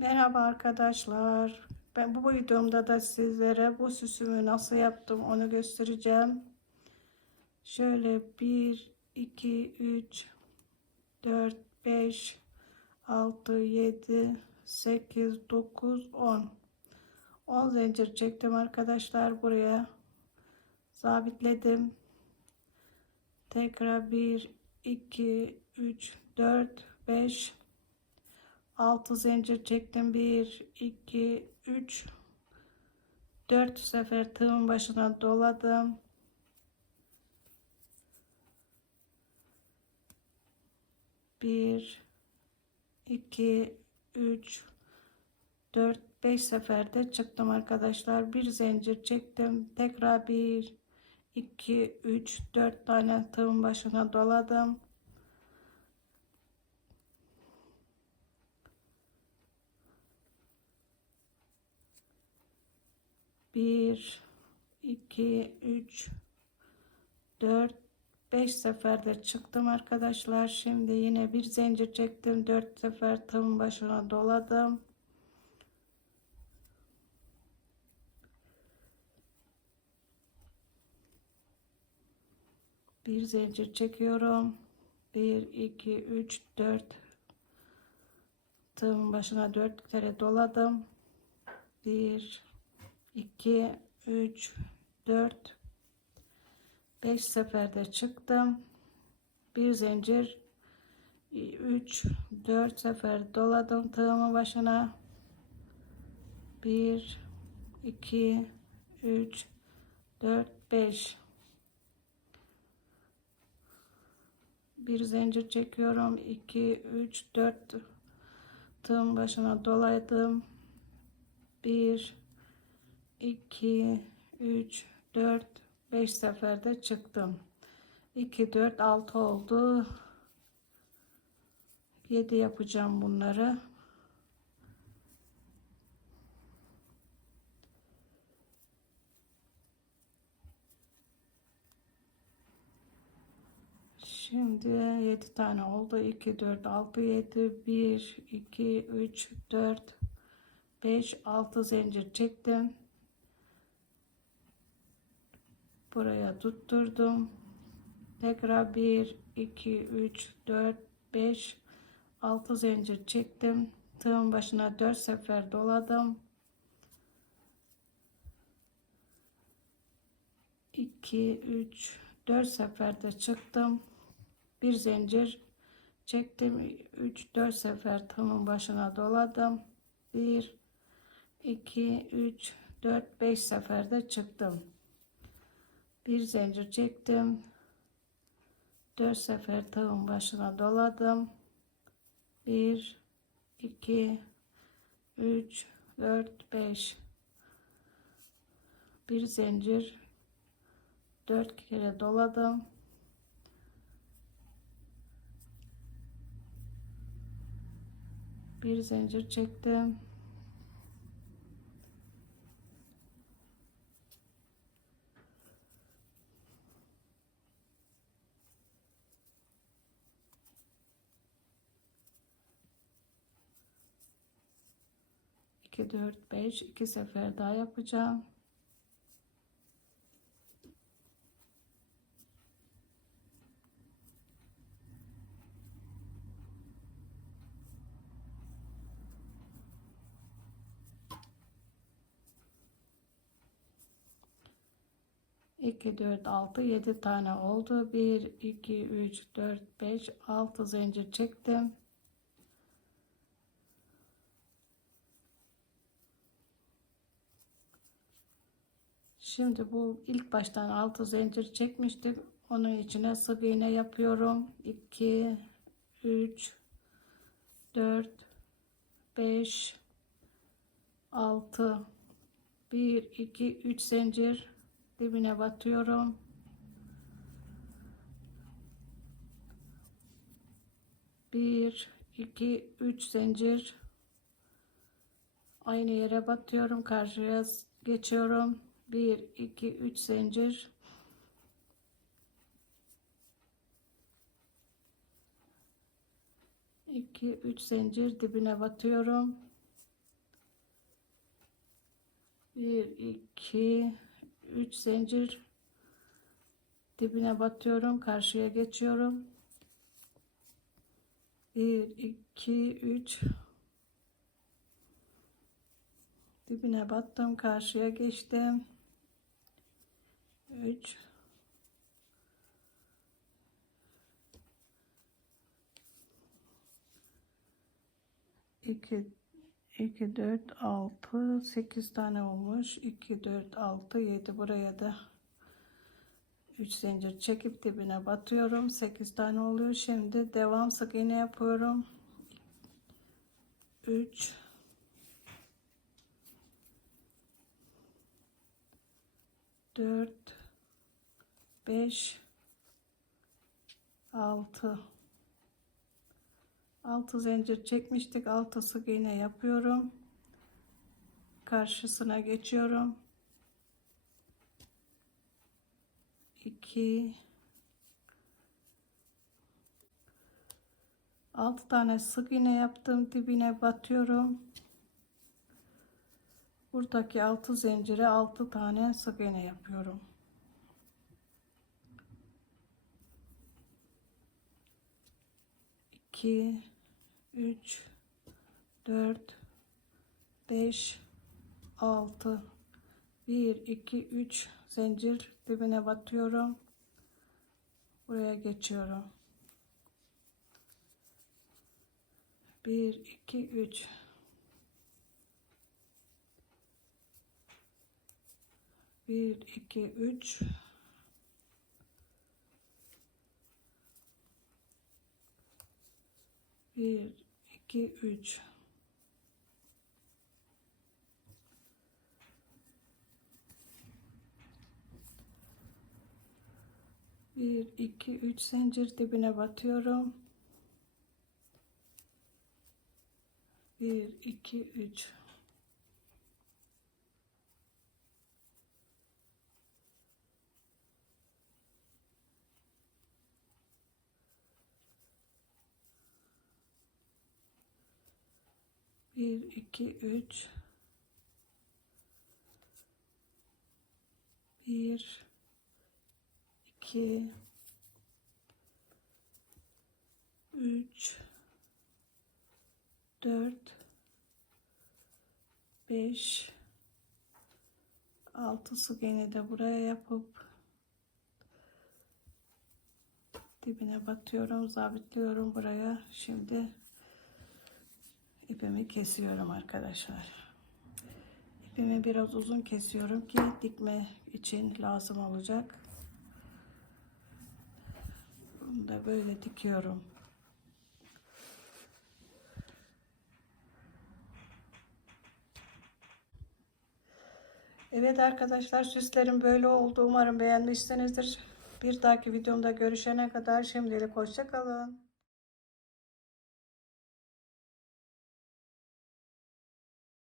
Merhaba arkadaşlar. Ben bu videomda da sizlere bu süsümü nasıl yaptım onu göstereceğim. Şöyle 1 2 3 4 5 6 7 8 9 10 10 zincir çektim arkadaşlar buraya sabitledim. Tekrar 1 2 3 4 5 6 zincir çektim. 1 2 3 4 sefer tığın başına doladım. Bir iki üç. Dört beş seferde çıktım arkadaşlar. Bir zincir çektim. Tekrar bir iki üç. Dört tane tığın başına doladım bir iki üç dört beş seferde çıktım arkadaşlar. Şimdi yine bir zincir çektim. Dört sefer tığın başına doladım. Bir zincir çekiyorum. 1 2 3 4 tığın başına 4 kere doladım. 1 2 3 4 5 seferde çıktım. Bir zincir. 3 4 sefer doladım tığımın başına. 1 2 3 4 5 bir zincir çekiyorum. 2 3 4 tığın başına doladım. 1 2 3 4 5 seferde çıktım 2 4 6 oldu 7 yapacağım bunları Şimdi 7 tane oldu. 2, 4, 6, 7, 1, 2, 3, 4, 5, 6 zincir çektim. Buraya tutturdum. Tekrar 1, 2, 3, 4, 5, 6 zincir çektim. Tığın başına 4 sefer doladım. 2, 3, 4 seferde çıktım bir zincir çektim 3 4 sefer tığımın başına doladım 1 2 3 4 5 seferde çıktım bir zincir çektim. 4 sefer tığımın başına doladım. 1 2 3 4 5 bir zincir 4 kere doladım. Bir zincir çektim iki dört beş iki sefer daha yapacağım. İki dört altı yedi tane oldu. Bir iki üç dört beş altı zincir çektim Şimdi bu ilk baştan altı zincir çekmiştik. Onun içine sık iğne yapıyorum. 2 3 4 5 6 1 2 3 zincir dibine batıyorum. Bir, iki, üç zincir aynı yere batıyorum. Karşıya geçiyorum. 1 2 3 zincir. İki üç zincir dibine batıyorum. 1 2 3 zincir dibine batıyorum. Karşıya geçiyorum. 1 2 3 dibine battım. Karşıya geçtim 3 2 2 4 6 8 tane olmuş. 2 4 6 7 buraya da 3 zincir çekip dibine batıyorum. 8 tane oluyor. Şimdi devam sık iğne yapıyorum. 3 4 5 6 6 zincir çekmiştik 6 sık iğne yapıyorum. Karşısına geçiyorum. 2 6 tane sık iğne yaptım dibine batıyorum. Buradaki 6 zincire 6 tane sık iğne yapıyorum iki üç dört beş altı. Bir iki üç zincir dibine batıyorum. Buraya geçiyorum. Bir iki üç. Bir iki üç bir iki üç. Bir iki üç. Zincir dibine batıyorum. Bir iki üç bir iki üç. Bir iki üç dört beş altı sık iğne de buraya yapıp dibine batıyorum sabitliyorum buraya. Şimdi ipimi kesiyorum arkadaşlar. İpimi biraz uzun kesiyorum ki dikme için lazım olacak. Bunu da böyle dikiyorum. Evet arkadaşlar süslerim böyle oldu. Umarım beğenmişsinizdir. Bir dahaki videomda görüşene kadar şimdilik hoşça kalın